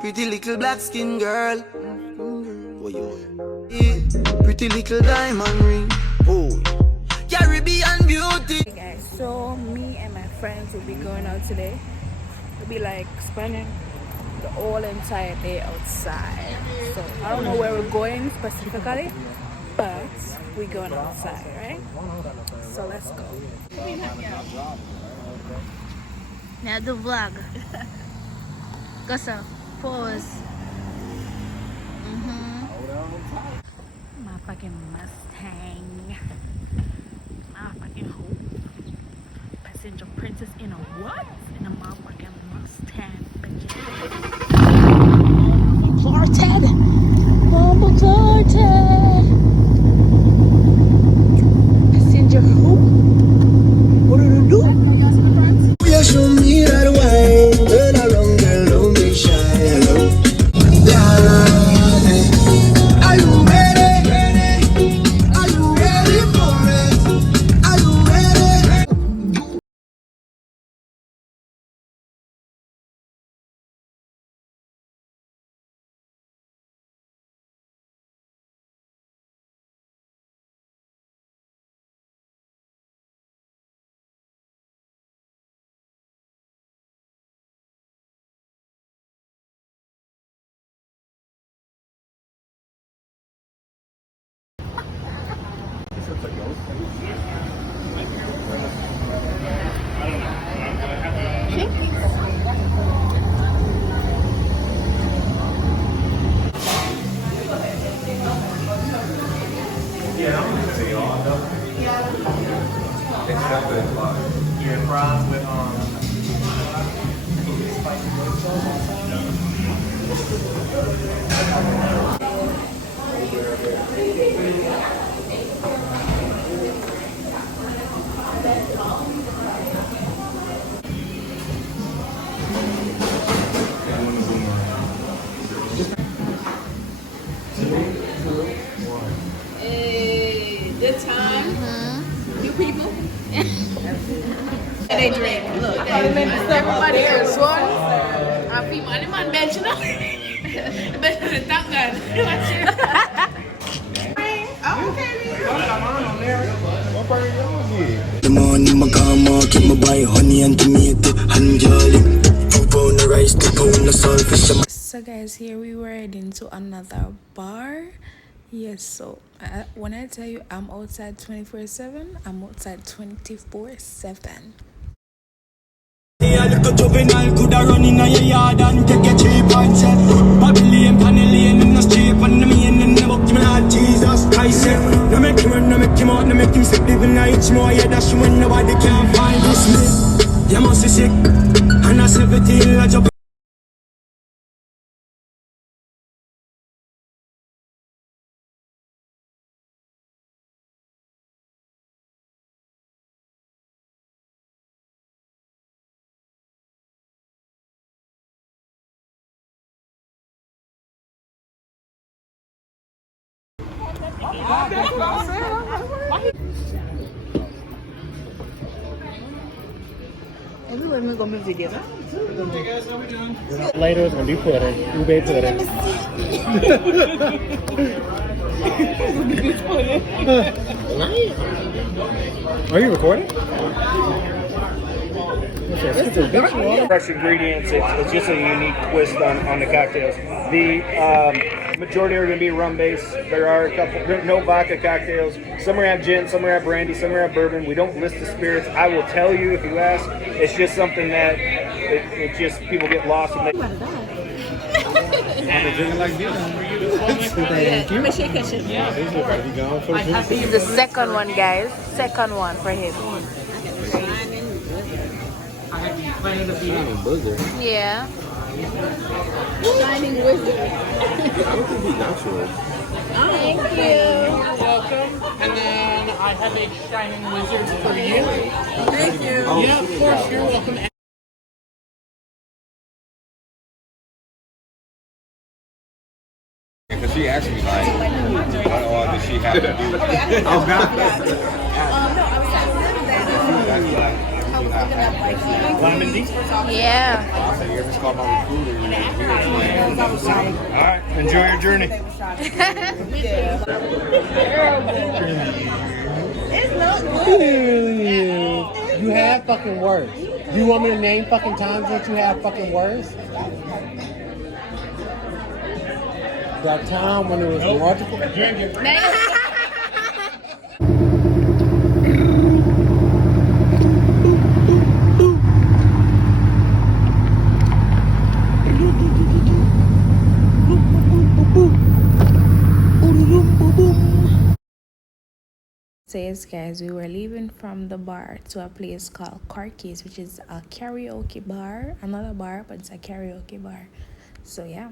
Pretty little black skin girl. Yeah. Pretty little diamond ring. Oh, Caribbean beauty. Hey guys, so me and my friends will be going out today. We'll be like spending the whole entire day outside. So I don't know where we're going specifically, but we're going outside, right? So let's go. Now the vlog. Go so pause. My fucking Mustang. My fucking hope. Passenger princess in a what? In a motherfucking Mustang. Clarted. Mama Clarted. Passenger who? What do you do? You show me that wine. Turn around, girl, don't be shy. Hello. Are you ready? Are you ready for it? Are you ready? Yeah, fries with Hey, good time. You people. And they drink. Look, everybody else one. And people, and the man bench, you know. Better than that man. The morning, my grandma keep me buy honey and tomato and garlic. 2 pound of rice, 2 pound of saltfish. So guys, here we were heading to another bar. Yes, so when I tell you I'm outside 24/7, I'm outside 24/7. Yeah, little juvenile coulda run in your yard and take a cheap and say Babylon, Panellian in the street and the main in the book, me Lord Jesus Christ said no make him run, no make him out, no make him sick, living a itch more, yeah, that's when nobody can find this me. You must be sick, and I 17, I jump. Everyone will go my video. later it's gonna be pudding. Ube pudding. Are you recording? Fresh ingredients. It's just a unique twist on the cocktails. The majority are going to be rum based. There are a couple, no vodka cocktails. Some are have gin, some are have brandy, some are have bourbon. We don't list the spirits. I will tell you if you ask. It's just something that it just people get lost and they. This is the second one, guys. Second one for him. Yeah. Shining wizard. Thank you. You're welcome. And then I have a shining wizard for you. Thank you. Yeah, of course. You're welcome. Because she asked me, like, what all does she have to do? No, I was telling them that Lemon Yeah. So you ever call my recruiter? All right, enjoy your journey. You have fucking words. You want me to name fucking times that you have fucking words? That time when there was multiple. So yes guys, we were leaving from the bar to a place called Corky's, which is a karaoke bar. Another bar, but it's a karaoke bar. So yeah.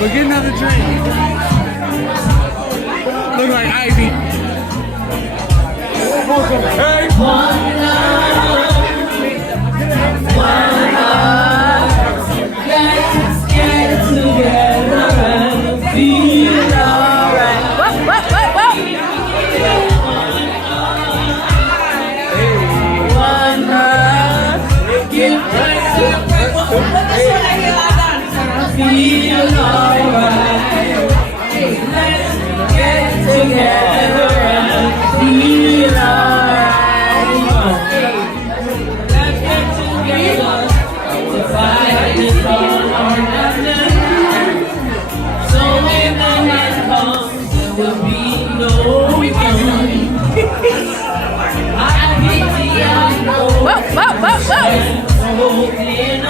We're getting another drink. Look like Ayee. Hey. Whoa, whoa, whoa, whoa.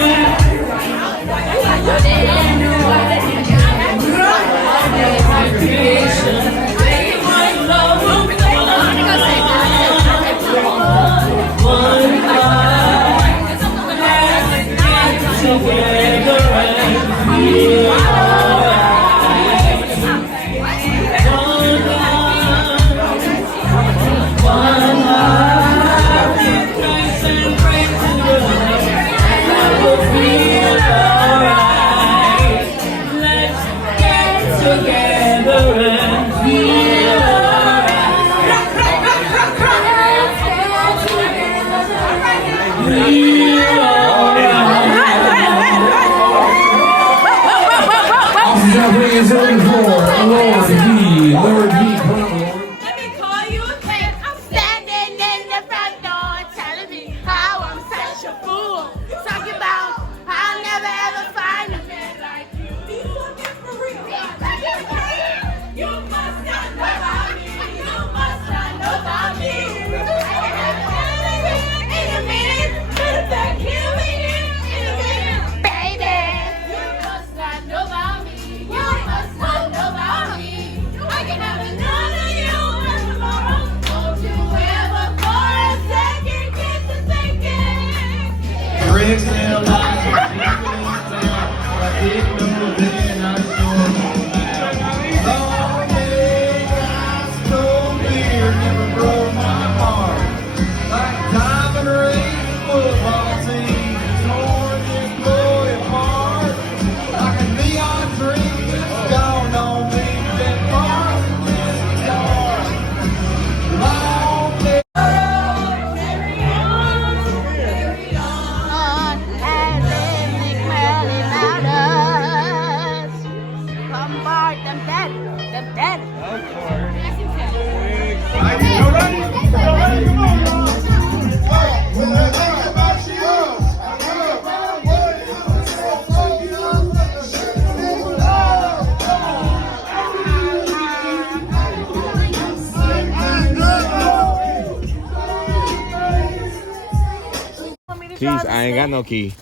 keys. I ain't got no key.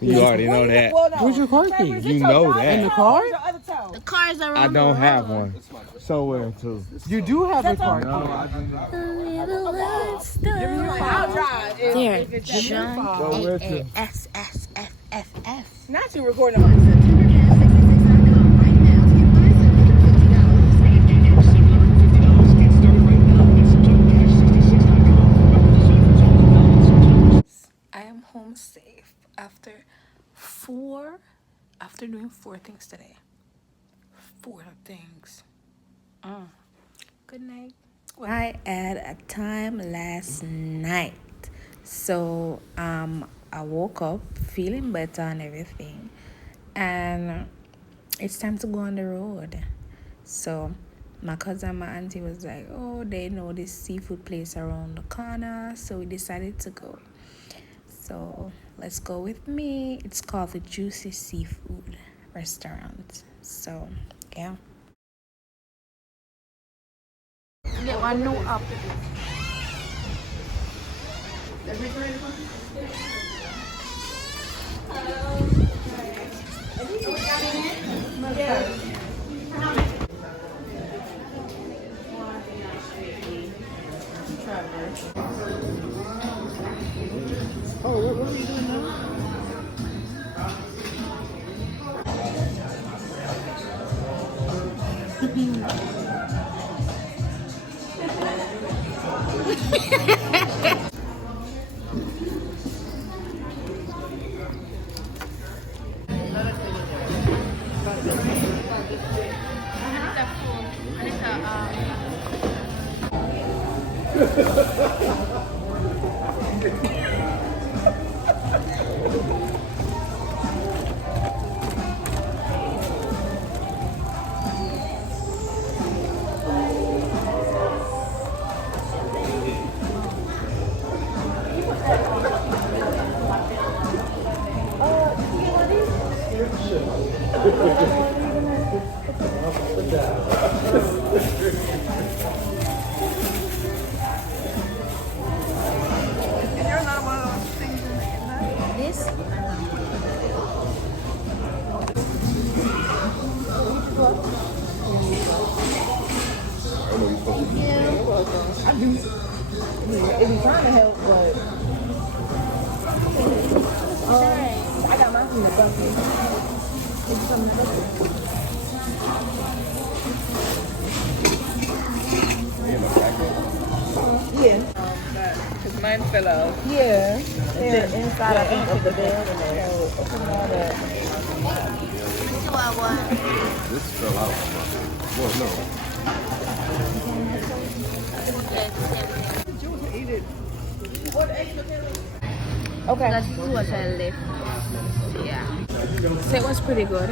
You already know that. Where's your car key? You know that. In the car? The cars are on I don't have one. Somewhere too. You do have a car key. I'll drive. There, John A-A-S-S-F-F-F. Not you recording myself. I am home safe after doing 4 things today. 4 things. Good night. I had a time last night. So I woke up feeling better and everything. And it's time to go on the road. So my cousin, my auntie was like, oh, they know this seafood place around the corner. So we decided to go. So let's go with me. It's called the Juicy Seafood Restaurant. So yeah. Get one new up. Oh, what are you doing now? This? If you're trying to help, but I got mine from the bucket. Is it something else? Yeah. Because mine fell out. Yeah. They're inside, I think, of the bed. So open all that. This fell out. Well, no. Okay. That's what I left. Yeah. So it was pretty good.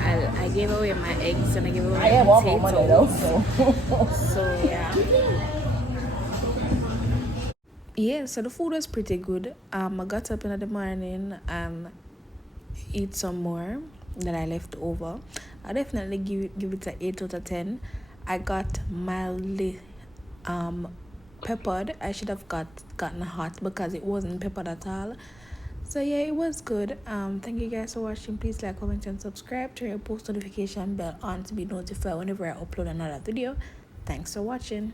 I gave away my eggs and I gave away my I am off on Monday though, potatoes. so. So yeah. Yeah, so the food was pretty good. I got up in the morning and eat some more that I left over. I definitely give it an 8 out of 10. I got mildly peppered. I should have gotten hot because it wasn't peppered at all. So yeah, it was good. Thank you guys for watching. Please like, comment, and subscribe. Turn your post notification bell on to be notified whenever I upload another video. Thanks for watching.